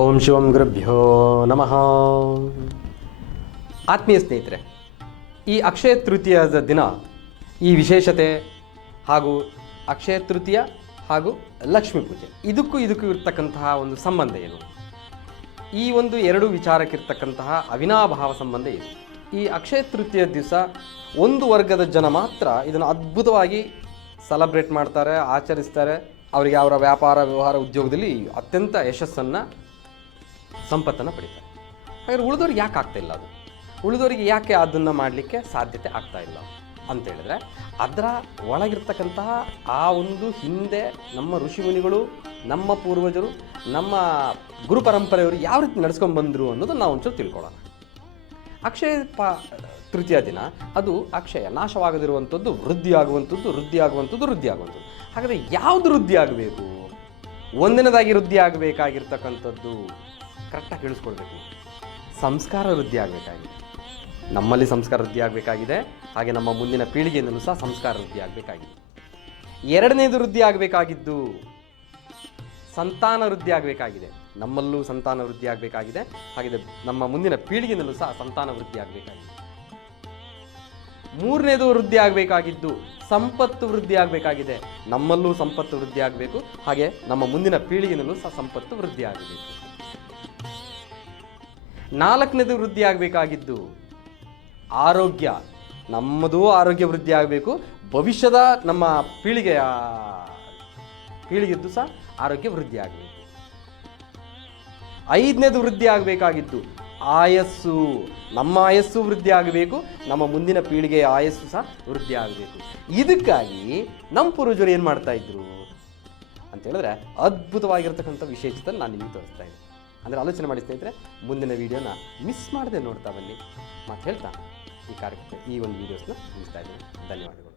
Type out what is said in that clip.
ಓಂ ಶಿವಂ ಗುರುಭ್ಯೋ ನಮಃ. ಆತ್ಮೀಯ ಸ್ನೇಹಿತರೆ, ಈ ಅಕ್ಷಯ ತೃತೀಯದ ದಿನ ಈ ವಿಶೇಷತೆ ಹಾಗೂ ಅಕ್ಷಯ ತೃತೀಯ ಹಾಗೂ ಲಕ್ಷ್ಮೀ ಪೂಜೆ, ಇದಕ್ಕೂ ಇದಕ್ಕೂ ಇರ್ತಕ್ಕಂತಹ ಒಂದು ಸಂಬಂಧ ಏನು? ಈ ಒಂದು ಎರಡು ವಿಚಾರಕ್ಕಿರ್ತಕ್ಕಂತಹ ಅವಿನಾಭಾವ ಸಂಬಂಧ ಏನು? ಈ ಅಕ್ಷಯ ತೃತೀಯ ದಿವಸ ಒಂದು ವರ್ಗದ ಜನ ಮಾತ್ರ ಇದನ್ನು ಅದ್ಭುತವಾಗಿ ಸೆಲೆಬ್ರೇಟ್ ಮಾಡ್ತಾರೆ, ಆಚರಿಸ್ತಾರೆ. ಅವರಿಗೆ ಅವರ ವ್ಯಾಪಾರ, ವ್ಯವಹಾರ ಉದ್ಯೋಗದಲ್ಲಿ ಅತ್ಯಂತ ಯಶಸ್ಸನ್ನು ಸಂಪತ್ತನ್ನು ಪಡಿತಾರೆ. ಹಾಗಾದ್ರೆ ಉಳಿದವ್ರಿಗೆ ಯಾಕೆ ಆಗ್ತಾಯಿಲ್ಲ ಅದು? ಉಳಿದವರಿಗೆ ಯಾಕೆ ಅದನ್ನು ಮಾಡಲಿಕ್ಕೆ ಸಾಧ್ಯತೆ ಆಗ್ತಾ ಇಲ್ಲ ಅಂತ ಹೇಳಿದ್ರೆ, ಅದರ ಒಳಗಿರ್ತಕ್ಕಂತಹ ಆ ಒಂದು ಹಿಂದೆ ನಮ್ಮ ಋಷಿಮುನಿಗಳು, ನಮ್ಮ ಪೂರ್ವಜರು, ನಮ್ಮ ಗುರು ಪರಂಪರೆಯವರು ಯಾವ ರೀತಿ ನಡೆಸ್ಕೊಂಡು ಬಂದರು ಅನ್ನೋದು ನಾವು ಒಂಚೂರು ತಿಳ್ಕೊಳ್ಳೋಣ. ಅಕ್ಷಯ ಪ, ತೃತೀಯ ದಿನ, ಅದು ಅಕ್ಷಯ ನಾಶವಾಗದಿರುವಂಥದ್ದು ವೃದ್ಧಿ ಆಗುವಂಥದ್ದು ವೃದ್ಧಿ ಆಗುವಂಥದ್ದು ವೃದ್ಧಿ ಆಗುವಂಥದ್ದು ಹಾಗಾದರೆ ಯಾವುದು ವೃದ್ಧಿ ಆಗಬೇಕು ಒಂದಿನದಾಗಿ ವೃದ್ಧಿ ಆಗಬೇಕಾಗಿರ್ತಕ್ಕಂಥದ್ದು ಕರೆಕ್ಟಾಗಿ ಕೇಳಿಸ್ಕೊಳ್ಬೇಕು ಸಂಸ್ಕಾರ ವೃದ್ಧಿ ಆಗಬೇಕಾಗಿದೆ. ನಮ್ಮಲ್ಲಿ ಸಂಸ್ಕಾರ ವೃದ್ಧಿ ಆಗಬೇಕಾಗಿದೆ. ಹಾಗೆ ನಮ್ಮ ಮುಂದಿನ ಪೀಳಿಗೆಯಿಂದಲೂ ಸಹ ಸಂಸ್ಕಾರ ವೃದ್ಧಿ ಆಗಬೇಕಾಗಿದೆ. ಎರಡನೇದು ವೃದ್ಧಿ ಆಗಬೇಕಾಗಿದ್ದು ಸಂತಾನ ವೃದ್ಧಿ ಆಗಬೇಕಾಗಿದೆ. ನಮ್ಮಲ್ಲೂ ಸಂತಾನ ವೃದ್ಧಿ ಆಗಬೇಕಾಗಿದೆ. ಹಾಗೆ ನಮ್ಮ ಮುಂದಿನ ಪೀಳಿಗೆಯಿಂದಲೂ ಸಹ ಸಂತಾನ ವೃದ್ಧಿ ಆಗಬೇಕಾಗಿದೆ. ಮೂರನೇದು ವೃದ್ಧಿ ಆಗಬೇಕಾಗಿದ್ದು ಸಂಪತ್ತು ವೃದ್ಧಿ ಆಗಬೇಕಾಗಿದೆ. ನಮ್ಮಲ್ಲೂ ಸಂಪತ್ತು ವೃದ್ಧಿ ಆಗಬೇಕು. ಹಾಗೆ ನಮ್ಮ ಮುಂದಿನ ಪೀಳಿಗೆನಲ್ಲೂ ಸಹ ಸಂಪತ್ತು ವೃದ್ಧಿ ಆಗಬೇಕು. ನಾಲ್ಕನೇದು ವೃದ್ಧಿ ಆಗಬೇಕಾಗಿದ್ದು ಆರೋಗ್ಯ. ನಮ್ಮದು ಆರೋಗ್ಯ ವೃದ್ಧಿ ಆಗಬೇಕು ಭವಿಷ್ಯದ ನಮ್ಮ ಪೀಳಿಗೆಯ ಪೀಳಿಗೆದ್ದು ಸಹ ಆರೋಗ್ಯ ವೃದ್ಧಿ ಆಗಬೇಕು ಐದನೇದು ವೃದ್ಧಿ ಆಗಬೇಕಾಗಿದ್ದು ಆಯಸ್ಸು. ನಮ್ಮ ಆಯಸ್ಸು ವೃದ್ಧಿ ಆಗಬೇಕು ನಮ್ಮ ಮುಂದಿನ ಪೀಳಿಗೆಯ ಆಯಸ್ಸು ಸಹ ವೃದ್ಧಿ ಆಗಬೇಕು ಇದಕ್ಕಾಗಿ ನಮ್ಮ ಪೂರ್ವಜರು ಏನು ಮಾಡ್ತಾ ಇದ್ರು? ಅಂತ ಹೇಳಿದ್ರೆ ಅದ್ಭುತವಾಗಿರ್ತಕ್ಕಂಥ ವಿಶೇಷತೆ ನಾನು ನಿಮಗೆ ತೋರಿಸ್ತಾ ಇದ್ದೀನಿ. ಅಂದರೆ ಆಲೋಚನೆ ಮಾಡಿ ಸ್ನೇಹಿತರೆ, ಮುಂದಿನ ವೀಡಿಯೋನ ಮಿಸ್ ಮಾಡದೆ ನೋಡ್ತಾ ಬನ್ನಿ. ಮತ್ತು ಹೇಳ್ತಾ, ಈ ಕಾರ್ಯಕ್ರಮ ಈ ಒಂದು ವೀಡಿಯೋಸ್ನ ಮುಗಿಸ್ತಾ ಇದ್ದೀನಿ. ಧನ್ಯವಾದಗಳು.